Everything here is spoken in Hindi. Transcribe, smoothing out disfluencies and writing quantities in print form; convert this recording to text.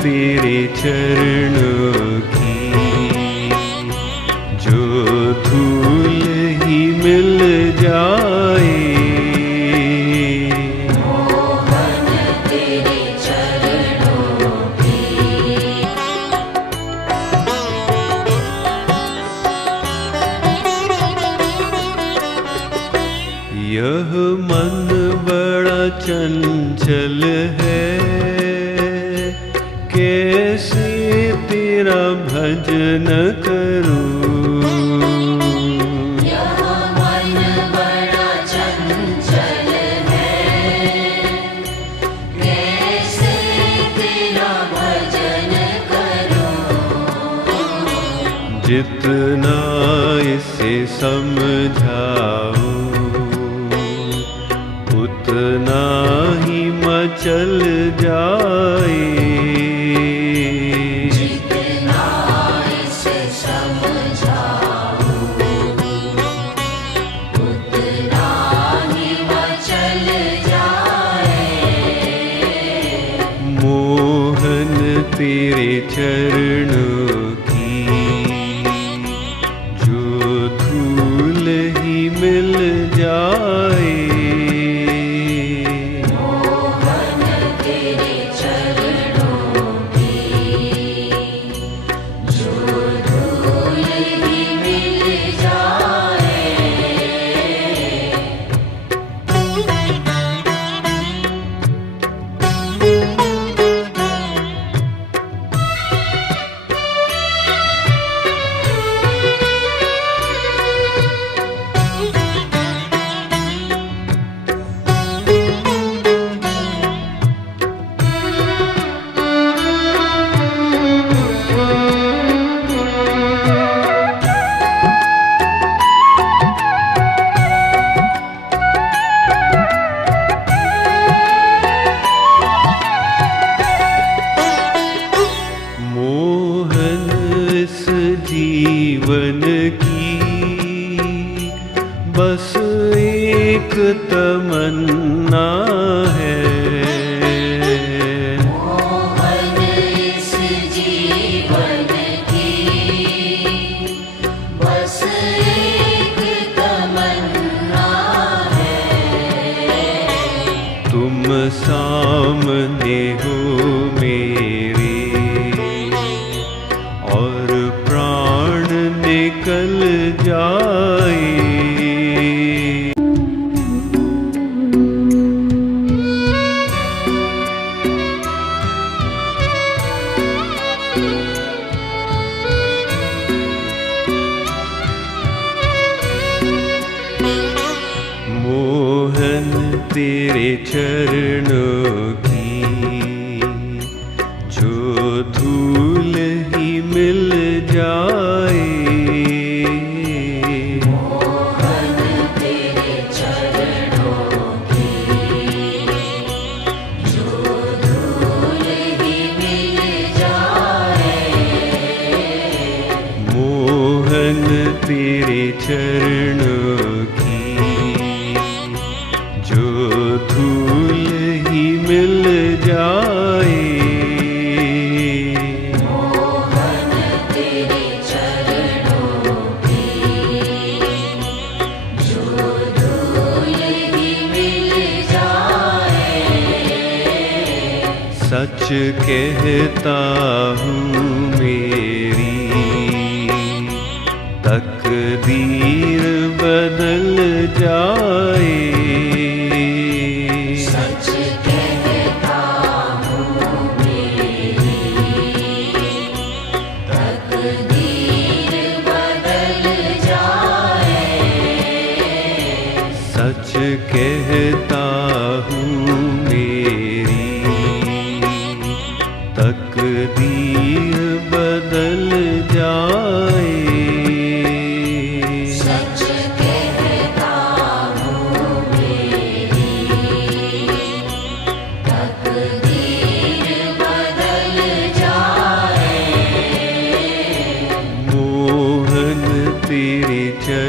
तेरे चरणों की जो धूल ही मिल जाए, मोहन तेरे चरणों की यह मन बड़ा चंचल है, कैसे तेरा भजन करूं। यह मन बड़ा चंचल है, कैसे तेरा भजन करूं। जितना इसे समझाऊं उतना ही मचल जाए, तेरे चरणों की जो धूल ही मिल जाए, मोहन तेरे चरणों की जो धूल ही मिल जाए। जीवन की बस एक तमन्ना है, मोहन इस जीवन की बस एक तमन्ना है। तुम सामने हो मेरे और प्राण निकल जाए, मोहन तेरे चरणों की जो धूल ही मिल जाए, मोहन तेरे चरणों की जो धूल ही मिल जाए, मोहन तेरे चरणों की जो धूल ही मिल जाए, मोहन तेरे चरणों की जो धूल ही मिल जाए। सच कहता हूँ मेरी तकदीर बदल जाए, सच कहता हूँ मेरी तकदीर बदल जाए, सच कहता हूँ मेरी तकदीर बदल जाए, सच कहता चरण